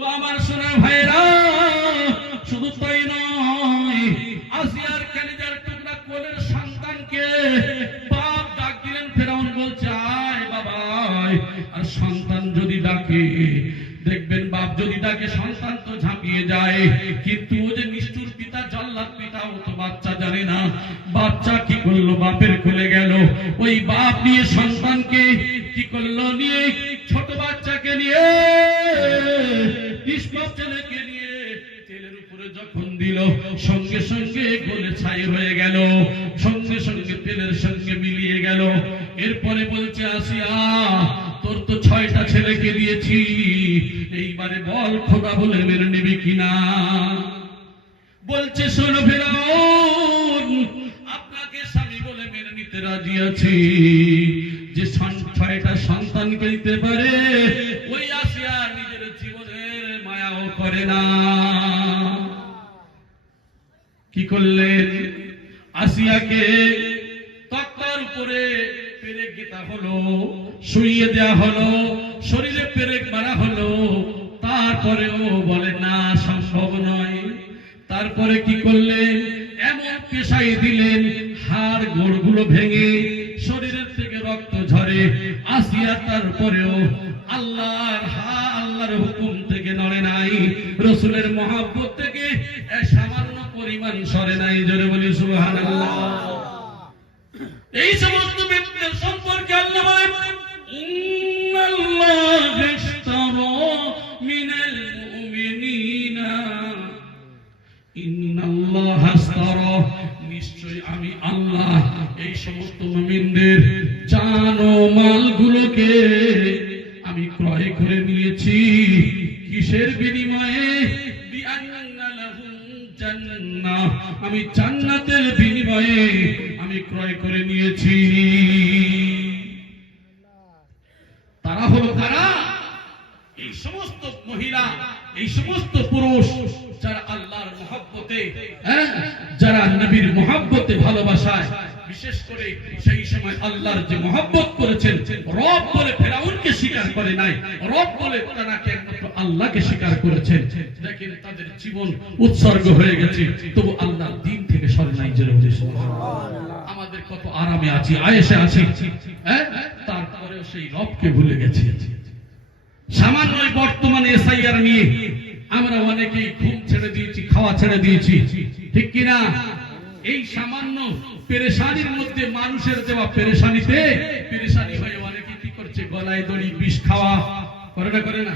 ও আমার সোনা ভাইরা, শুধু তাই নয়, আসিয়ার কলিজার টুকরা কোলের সন্তানকে বাপ ডাক দিলেন। ফেরাউন বলছে আয় বাবা আয়। আর সন্তান যদি ডাকে, দেখবেন বাপ যদি ডাকে সন্তান তো ঝাঁপিয়ে যায়, কিন্তু ও যে নিষ্ঠুর পিতা, জল্লাদ পিতা, ও তো বাচ্চা জানে না। বাচ্চা কি করলো, বাপের কোলে গেল। ওই বাপ নিয়ে সন্তানকে কি করলো, নিয়ে ছোট বাচ্চাকে নিয়ে, নিষ্পাপ ছেলেকে নিয়ে তেলের উপরে যখন দিল, সঙ্গে সঙ্গে গলে ছাই হয়ে গেল, সঙ্গে সঙ্গে তেলের সঙ্গে মিলিয়ে গেল। এরপরে বলছে আসিয়া, তোর তো 6টা ছেলেকে দিয়েছি, এইবারে বল খোদা বলে মেনে নিবি কিনা। বলছে শোনো ফেরাউন, আপনাকে স্বামী বলে মেনে নিতে রাজি আছি, যে 6টা সন্তানকে দিতে পারে ওই আসিয়া নিজের জীবনের মায়াও করে না। কি করলেন, আসিয়াকে তক্তার উপরে পেরেক গেঁথা হলো, শুইয়ে দেয়া হলো, শরীরে পেরেক মারা হলো। তারপরেও বলে না, সম্ভব নয়। তারপরে কি করলেন, এমন পেশাই দিলেন, হাড় গোড়গুলো ভেঙে শরীরের থেকে রক্ত ঝরে। আসিয়া তারপরেও আল্লাহর হুকুম থেকে নড়ে নাই, রাসূলের মহব্বত থেকে সামান্য পরিমাণ সরে নাই। জোরে বলি সুবহানাল্লাহ। এই সমস্ত ব্যক্তিদের সম্পর্কে আল্লাহ বলেন, ইন্নাল্লাহা ইশতারা মিনাল মুমিনিনা, ইন্নাল্লাহা ইশতারা, নিশ্চয় আমি আল্লাহ এই সমস্ত মুমিনদের জান ও মালগুলোকে আমি ক্রয় করে নিয়েছি। কিসের বিনিময়ে? বিআন্না লাহুম জান্নাহ, আমি জান্নাতের বিনিময়ে আমি ক্রয় করে নিয়েছি। তারা হলো কারা? এই সমস্ত মহিলা, এই সমস্ত পুরুষ যারা আল্লাহর মহব্বতে, যারা নবীর মহব্বতে ভালোবাসায়, বিশেষ করে সেই সময় আল্লাহর যে মহব্বত করেছেন, রব বলে ফেরাউনকে স্বীকার করে নাই, রব বলে তারাকে একমাত্র আল্লাহকে স্বীকার করেছেন। দেখেন তাদের জীবন উৎসর্গ হয়ে গেছে, তবু আল্লাহর দ্বীন থেকে সরে নাই। আমাদের কত আরামে আছি, আয়েশে আছি, তারপরেও সেই রবকে ভুলে গেছি। সামান্য বর্তমানে এসআইআর নিয়ে আমরা অনেকেই ঘুম ছেড়ে দিয়েছি, খাওয়া ছেড়ে দিয়েছি, ঠিক কিনা? এই সামান্য পেরেশানির মধ্যে, মানুষের দেওয়া পেরেশানিতে পেরেশানি হয়ে অনেকে কি করছে, গলায় দড়ি, বিষ খাওয়া করে না, করে না?